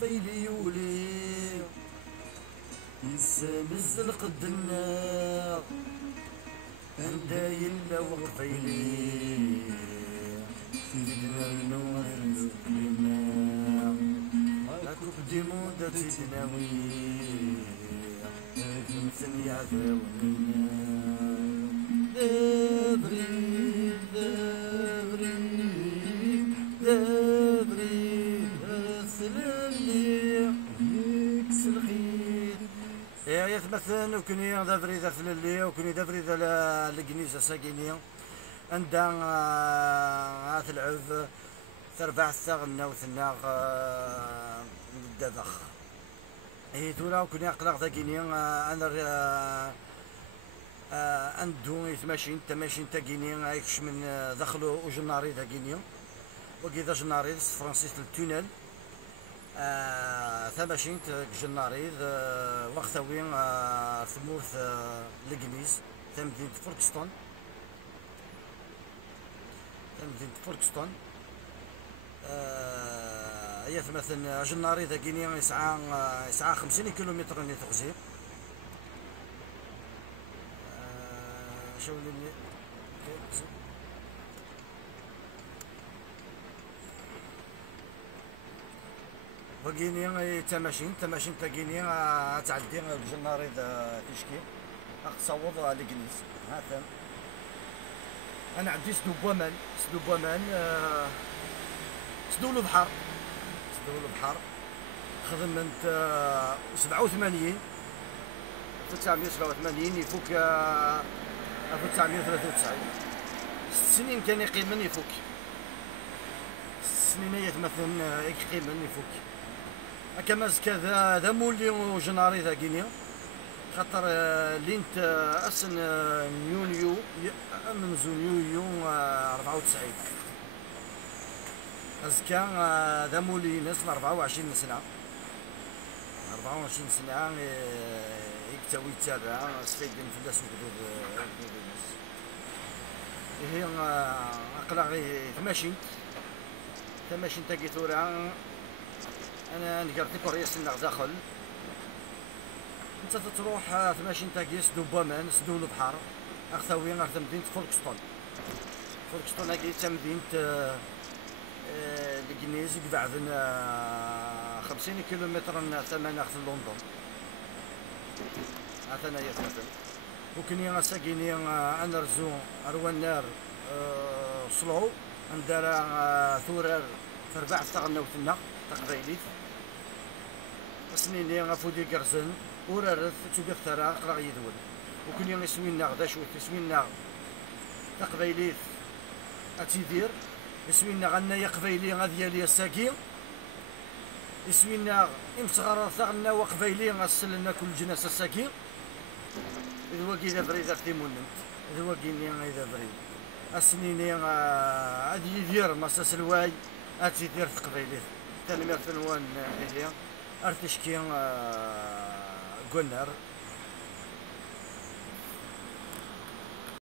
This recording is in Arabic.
قبيلي يولي يسمز القدنا عندها يلا وقبيلي سيدنا النور رزقنا لكم ديمودة تدناوي خمسن يعذاونا دابري دابري دابري سلالي يكس الخير يا يتمثل وكني دابري ذا فلالي وكني دابري ذا الكنيسة ساكيني عندها تلعب تربع الثغنى وثناغ من الدبخ هي تولا وكني اقلق ذاكيني انا اندو يتماشين تماشين تاكيني يكش من دخلو وجناري ذاكيني وكذا جناري فرانسيس التونيل ثماشين جناري وقت وين ثموث الكنيس تمدينة فولكستون هي مثلا جناري ذاكيني يسعى 50 كيلومتر تغزي شو اللي وكيني تماشين تاكيني تعدي الجناري ذا تشكي تصوض الكنيس هذا انا عندي سدو بوامان سدو البحر خدمت 87 1987 يفوك 1993 6 سنين كان يقيمن يفوك 6 سنين مثلا يقيمن يفوك كما كذا ذا مولي وجناري ذا كينيا خاطر لينت أسن يونيو من يونيو 94 أزكا ذا مولي ناس 24 سنة 24 سنة يكتوي تابع سفيدين في الناس وكذا هي أقلع ثماشين تاكي ثورة أنا نقرأ كوريس داخل انت تروح ثماشين تاكي سدو بوامان سدو البحر اخثاوي غير مدينة فولكستون هاكي تا مدينة الكنيز بعدنا 50 كيلومتر ثمن اخذ لندن هذا هي مثلا وكني ساكيني انرزو اروانار صلو عندنا ثورار في 4 تغنوتنا تقبيليت سنين غفودي كرزن ورارث توقف ثرا قرا يدول وكن يسوينا غدا شويه يسوينا تقبيليت اتيدير يسوينا غنا يقبيلي غاديالي الساكي يسوينا امصغر ثغنا وقبيلي غسلنا كل جناس الساكي اذا وكي ذا بريد ارتيموننت اذا وكي ني ذا بريد السنين غادي يدير مساس الواي اتيدير تقبيليت تنمير فنوان هي ارتشكي قنر